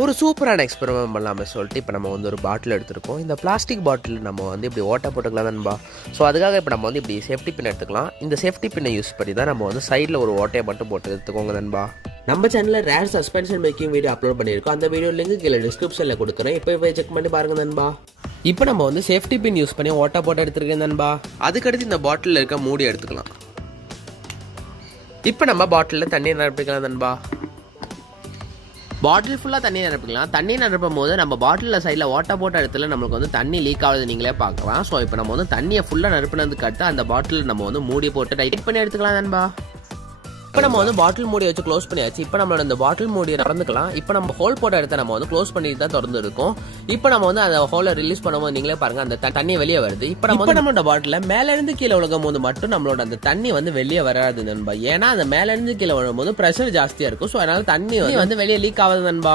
ஒரு சூப்பரான எக்ஸ்பெரிமெண்ட் பண்ணலாமே சொல்லிட்டு இப்போ நம்ம வந்து ஒரு பாட்டில் எடுத்துருக்கோம். இந்த பிளாஸ்டிக் பாட்டில் நம்ம வந்து இப்படி ஓட்டை போட்டுக்கலாம் தான்பா. ஸோ அதுக்காக இப்போ நம்ம வந்து இப்படி சேஃப்டி பின் எடுத்துக்கலாம். இந்த சேஃப்டி பின்னை யூஸ் பண்ணி தான் நம்ம வந்து சைடில் ஒரு ஓட்டையை மட்டும் போட்டு எடுத்துக்கோங்க நண்பா. நம்ம சேனலில் rare suspension making video upload பண்ணியிருக்கோம். அந்த வீடியோ லிங்க் கீழே டிஸ்கிரிப்ஷனில் கொடுக்குறேன். இப்போ போய் செக் பண்ணி பாருங்க நண்பா. இப்போ நம்ம வந்து சேஃப்டி பின் யூஸ் பண்ணி ஓட்டை போட்டு எடுத்துருக்கேன் நண்பா. அதுக்கடுத்து இந்த பாட்டிலில் இருக்க மூடி எடுத்துக்கலாம். இப்போ நம்ம பாட்டிலில் தண்ணி நிரப்பிக்கலாம் நண்பா. பாட்டில் ஃபுல்லாக தண்ணி நிரப்பிக்கலாம். தண்ணி நிரப்பும் போது நம்ம பாட்டிலில் சைடில் ஓட்டை போட்ட இடத்துல நம்மளுக்கு வந்து தண்ணி லீக் ஆகுது நீங்களே பார்க்கலாம். ஸோ இப்போ நம்ம வந்து தண்ணியை ஃபுல்லாக நிரப்பினதுக்கு அடுத்து அந்த பாட்டில் நம்ம வந்து மூடி போட்டு டைட் பண்ணி எடுத்துக்கலாம் நண்பா. இப்போ நம்ம வந்து பாட்டில் மூடி வச்சு க்ளோஸ் பண்ணியாச்சு. இப்போ நம்மளோட இந்த பாட்டில் மூடியை திறந்துக்கலாம். இப்போ நம்ம ஹோல் போட்ட இடத்த நம்ம வந்து க்ளோஸ் பண்ணிட்டு தான் திறந்து இருக்கும். இப்போ நம்ம வந்து அந்த ஹோலை ரிலீஸ் பண்ணும்போது நீங்களே பாருங்க அந்த தண்ணி வெளியே வருது. இப்போ நம்மளோட பாட்டில் மேல இருந்து கீழே விழுகும் போது மட்டும் நம்மளோட அந்த தண்ணி வந்து வெளியே வராது நண்பா. ஏன்னா அந்த மேல இருந்து கீழே விழும்போது ப்ரெஷர் ஜாஸ்தியா இருக்கும். ஸோ அதனால தண்ணி வந்து வெளியே லீக் ஆகுது நண்பா.